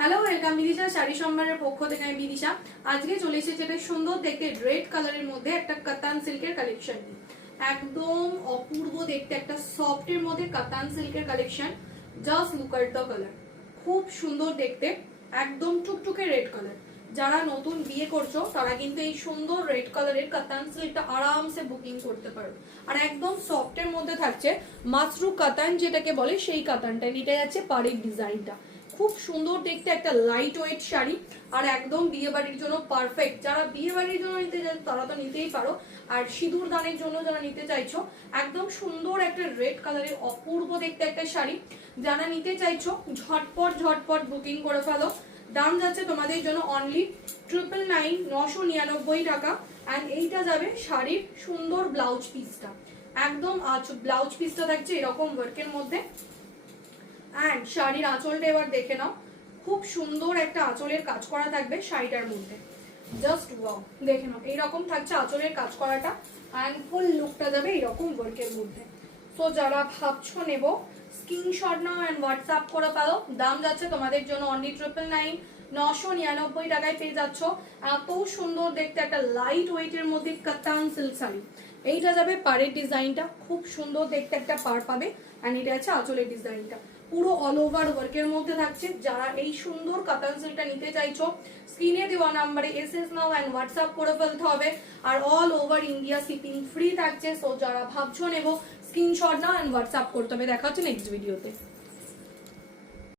Hello welcome Bidisha sari সম্ভারের পক্ষ থেকে আমি বিদিশা। আজকে চলে এসেছে এটা সুন্দর দেখতে রেড কালারের মধ্যে একটা কাতান সিল্কের কালেকশন। একদম অপূর্ব দেখতে একটা সফটের মধ্যে কাতান সিল্কের collection. Just look at the colour, খুব সুন্দর দেখতে, একদম টুকটুকে রেড কালার। যারা নতুন বিয়ে করছো তারা কিন্তু এই সুন্দর রেড কালারের কাতান সিল্কটা আরামসে বুকিং করতে পারো। আর একদম সফটের মধ্যে থাকছে মাশরু কাতান, যেটাকে বলে সেই কাতানটা। নিতে যাচ্ছে পাড়ের ডিজাইনটা, খুব সুন্দর দেখতে একটা লাইট ওয়েট শাড়ি। আর একদম বিয়ে বাড়ির জন্য পারফেক্ট। যারা বিয়ে বাড়ির জন্য নিতে চান তারা তো নিতেই পারো, আর সিঁদুর দানের জন্য যারা নিতে চাইছো একদম সুন্দর একটা রেড কালারের অপূর্ব দেখতে একটা শাড়ি যারা নিতে চাইছো ঝটপট ঝটপট বুকিং করে ফেলো। দাম যাচ্ছে তোমাদের জন্য অনলি 999 টাকা। অ্যান্ড এইটা যাবে শাড়ির সুন্দর ব্লাউজ পিসটা, একদম ব্লাউজ পিসটা থাকছে এরকম ওয়ার্কের মধ্যে। অ্যান্ড শাড়ির আঁচলটা এবার দেখে নাও, খুব সুন্দর একটা আঁচলের কাজ করা থাকবে শাড়িটার মধ্যে। জাস্ট ওয়াও, দেখে নাও এইরকম থাকছে আঁচলের কাজ করাটা। অ্যান্ড ফুল লুকটা যাবে এইরকম ওয়ার্কের মধ্যে। তো যারা ভাবছো নেব স্ক্রিনশট নাও অ্যান্ড হোয়াটসঅ্যাপ করে পারো। দাম যাচ্ছে তোমাদের জন্য অনলি 999 টাকায় পেয়ে যাচ্ছ এত সুন্দর দেখতে একটা লাইট ওয়েটের মধ্যে কাতান সিল্ক শাড়ি। এইটা যাবে পাড়ের ডিজাইনটা, খুব সুন্দর দেখতে একটা পাড় পাবে। অ্যান্ড এটা আছে আঁচলের ডিজাইনটা, পুরো অল ওভার ওয়ার্কের মধ্যে থাকছে। যারা এই সুন্দর কাতান সিল্কটা নিতে চাইছো স্ক্রিনে দেওয়া নাম্বারে এসএস নাও অ্যান্ড হোয়াটসঅ্যাপ করে ফেলতে হবে। আর all over India shipping free থাকছে। সো যারা ভাবছো নেবো স্ক্রিনশট নাও অ্যান্ড হোয়াটসঅ্যাপ করতে হবে। দেখা হচ্ছে নেক্সট ভিডিওতে।